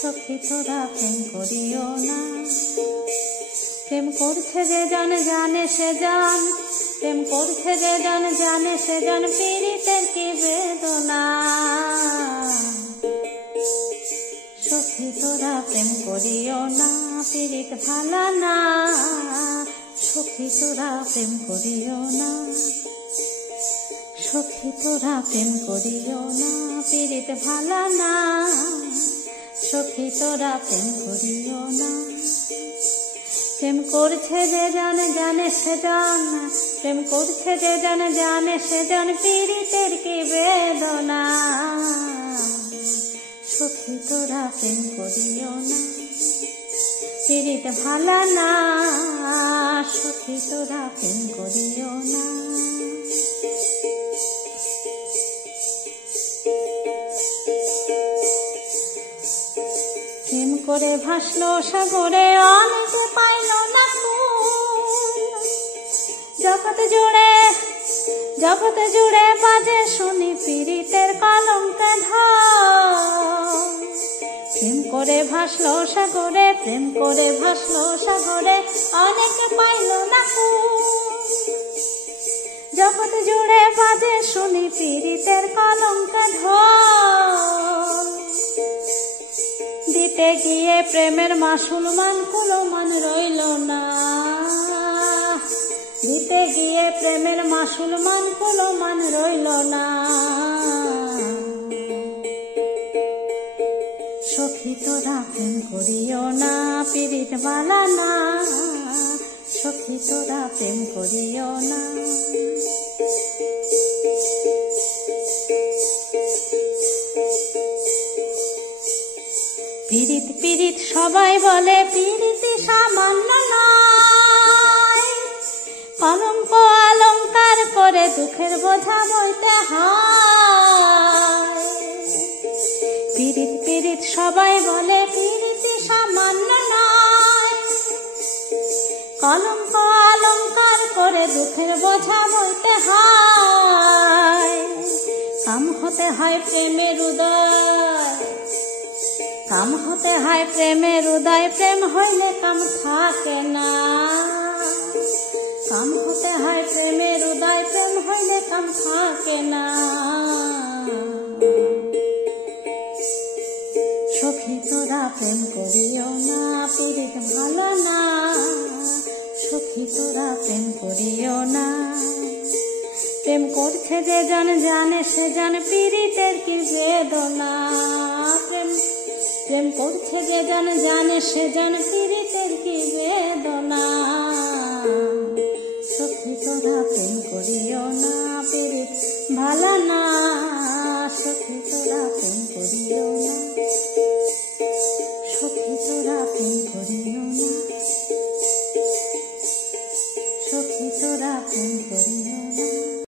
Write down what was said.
সখী তোরা প্রেম করিও না। প্রেম করছে যে জন জানে সে জন, প্রেম করছে যে জন জানে সে জন, পীড়িতের কি বেদনা। সখী তোরা প্রেম করিও না, পীড়িত ভালো না। সখী তোরা প্রেম করিও না, সখী তোরা প্রেম করিও না, পীড়িত ভালো না। সখী তোরা প্রেম করিও না। প্রেম করছে যে জন জানে সে জন, প্রেম করছে যে জন জানে সে জন, পীড়িতের কি বেদনা। সখী তোরা প্রেম করিও না, পীড়িত ভালো না। সখী তোরা প্রেম করিও না। প্রেম করে ভাসলো সাগরে, অনেকে পাইল না কুল। জগৎ জুড়ে বাজে শুনি পীড়িতের কলঙ্কে ঢল। প্রেম করে ভাসলো সাগরে, প্রেম করে ভাসলো সাগরে, অনেকে পাইল না কুল। জগৎ জুড়ে বাজে শুনি পীড়িতের কলঙ্কে ঢল। দিতে গিয়ে প্রেমের মাসুল মান কুলমান রইল না। দিতে গিয়ে প্রেমের মাসুল মান কুলমান রইল না। সখী তোরা প্রেম করিও না, পীড়িত বালা না। সখী তোরা প্রেম করিও না। পীড়িত পীড়িত সবাই বলে, পীড়িতি সামান্য নয়। কলঙ্ক অলঙ্কার করে দুঃখের বোঝা বইতে হয়। পীড়িত পীড়িত সবাই বলে, পীড়িতি সামান্য নয়। কলঙ্ক অলঙ্কার করে দুঃখের বোঝা বইতে হয়। কাম হতে হয় প্রেমের উদয়, কাম হতে হয় প্রেমের উদয়, প্রেম হইলে কাম থাকে না। কাম হতে হয় প্রেমের উদয়, প্রেম হইলে কাম থাকে না। সখী তোরা প্রেম করিও না, পীড়িত ভালো না। সখী তোরা প্রেম করিও না। প্রেম করছে যে জন জানে সে জন, পীড়িতের কি বেদনা। প্রেম করছে যে জন জানে সে জন, পীড়িতের কি বেদনা।